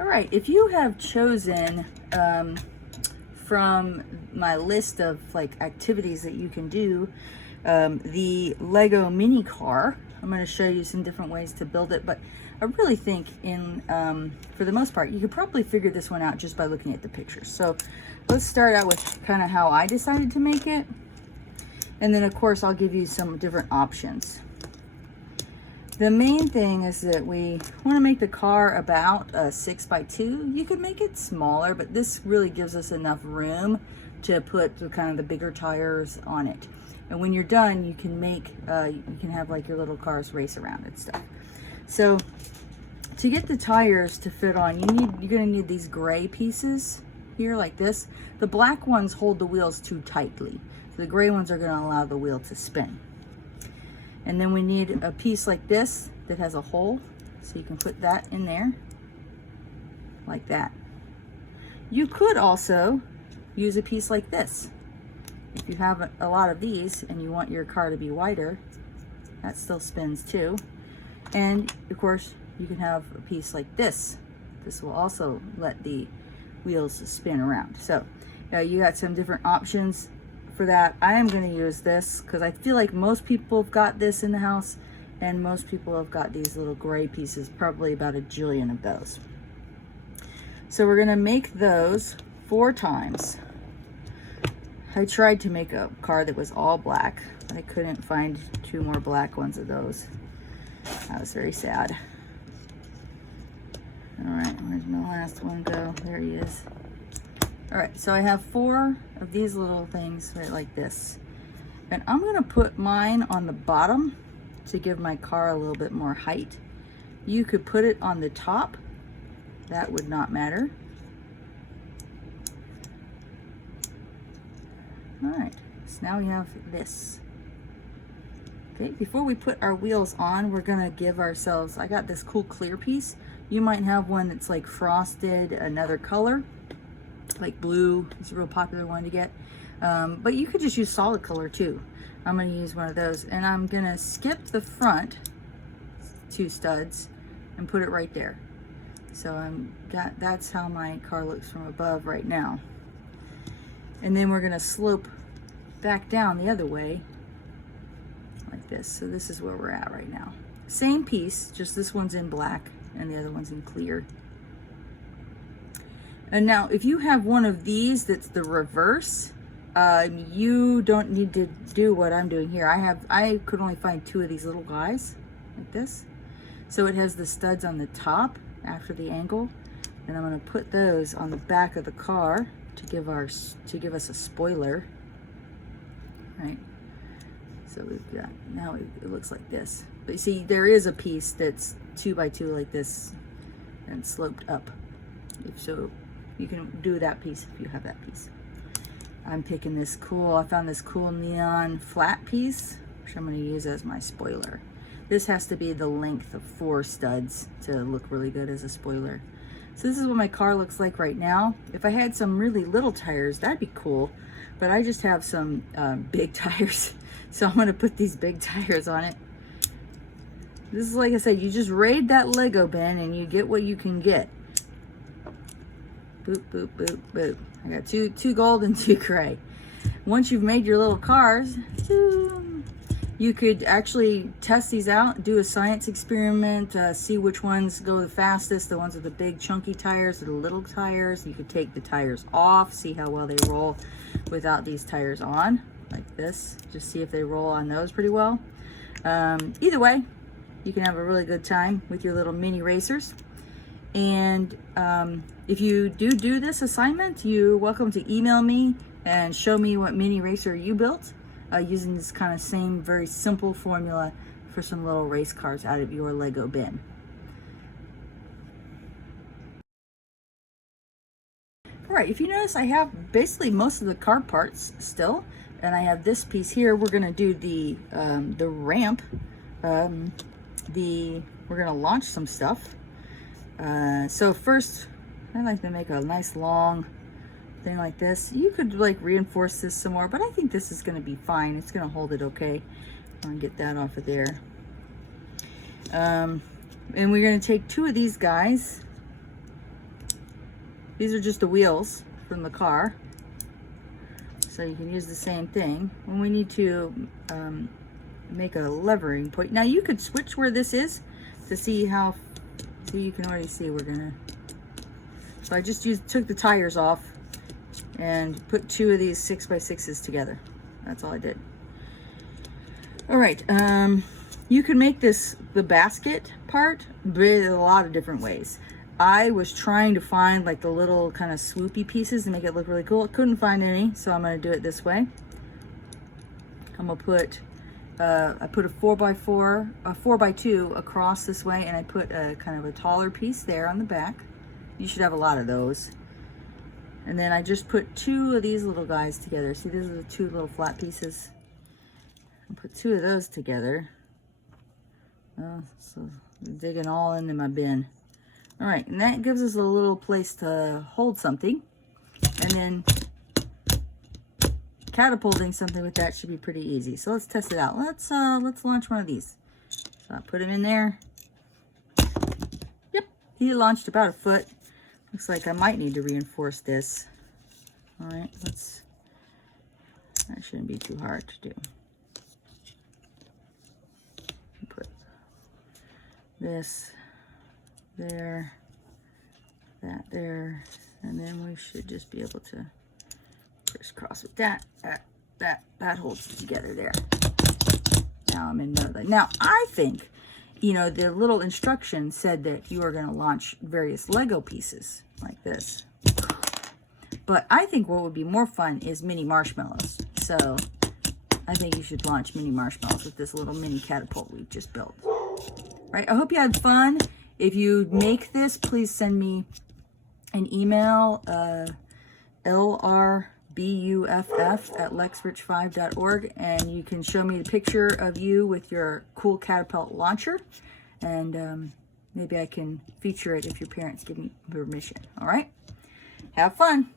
All right, if you have chosen from my list of like activities that you can do, the Lego mini car, I'm going to show you some different ways to build it, but I really think for the most part, you could probably figure this one out just by looking at the pictures. So let's start out with kind of how I decided to make it. And then of course, I'll give you some different options. The main thing is that we want to make the car about a 6x2. You could make it smaller, but this really gives us enough room to put the kind of the bigger tires on it. And when you're done, you can make, you can have like your little cars race around and stuff. So to get the tires to fit on, you're gonna need these gray pieces here like this. The black ones hold the wheels too tightly. So the gray ones are gonna allow the wheel to spin. And then we need a piece like this that has a hole, so you can put that in there, like that. You could also use a piece like this. If you have a lot of these and you want your car to be wider, that still spins too. And of course, you can have a piece like this. This will also let the wheels spin around. So you got some different options for that. I am going to use this because I feel like most people have got this in the house, and most people have got these little gray pieces, probably about a jillion of those. So we're going to make those 4 times. I tried to make a car that was all black, but I couldn't find 2 more black ones of those. That was very sad. All right, where's my last one go? There he is. All right, so I have 4 of these little things right like this. And I'm gonna put mine on the bottom to give my car a little bit more height. You could put it on the top. That would not matter. All right, so now we have this. Okay, before we put our wheels on, we're gonna give ourselves, I got this cool clear piece. You might have one that's like frosted, another color, like blue is a real popular one to get. But you could just use solid color too. I'm gonna use one of those, and I'm gonna skip the front 2 studs and put it right there. So that's how my car looks from above right now. And then we're gonna slope back down the other way like this. So this is where we're at right now. Same piece, just this one's in black and the other one's in clear. And now if you have one of these that's the reverse, you don't need to do what I'm doing here. I could only find 2 of these little guys like this. So it has the studs on the top after the angle, and I'm going to put those on the back of the car to give us a spoiler. Right? So we've got, now it looks like this. But you see, there is a piece that's 2x2 like this and sloped up. So you can do that piece if you have that piece. I'm picking this cool, I found this cool neon flat piece, which I'm going to use as my spoiler. This has to be the length of 4 studs to look really good as a spoiler. So this is what my car looks like right now. If I had some really little tires, that'd be cool. But I just have some big tires. So I'm going to put these big tires on it. This is, like I said, you just raid that Lego bin and you get what you can get. Boop, boop, boop, boop. I got two gold and 2 gray. Once you've made your little cars, you could actually test these out, do a science experiment, see which ones go the fastest, the ones with the big chunky tires or the little tires. You could take the tires off, see how well they roll without these tires on, like this. Just see if they roll on those pretty well. Either way, you can have a really good time with your little mini racers. And if you do this assignment, you're welcome to email me and show me what mini racer you built using this kind of same very simple formula for some little race cars out of your Lego bin. All right, if you notice, I have basically most of the car parts still, and I have this piece here. We're gonna do the ramp. We're gonna launch some stuff. So first, I like to make a nice long thing like this. You could like reinforce this some more, but I think this is going to be fine. It's going to hold it okay. I'm going to get that off of there. And we're going to take 2 of these guys These are just the wheels from the car. So you can use the same thing. When we need to make a levering point. Now you could switch where this is to see how, so you can already see we're gonna, so I just took the tires off and put 2 of these 6x6s together. That's all I did. All right, you can make this, the basket part, a lot of different ways. I was trying to find like the little kind of swoopy pieces to make it look really cool. I couldn't find any, so I'm gonna do it this way. I'm gonna put, I put a 4x4, a 4x2 across this way, and I put a kind of a taller piece there on the back. You should have a lot of those. And then I just put 2 of these little guys together. See, these are the 2 little flat pieces. I put 2 of those together. So digging all into my bin. All right, and that gives us a little place to hold something. And then catapulting something with that should be pretty easy. So let's test it out. Let's launch one of these. So I put him in there. Yep, he launched about 1 foot. Looks like I might need to reinforce this. All right, that shouldn't be too hard to do. Put this there, that there, and then we should just be able to crisscross with that holds it together there. Now I'm in mode. Now I think, you know, the little instruction said that you are going to launch various Lego pieces like this, but I think what would be more fun is mini marshmallows. So I think you should launch mini marshmallows with this little mini catapult we just built. Right? I hope you had fun. If you make this, please send me an email, lrbuff@lexrich5.org, and you can show me the picture of you with your cool catapult launcher, and maybe I can feature it if your parents give me permission. All right? Have fun.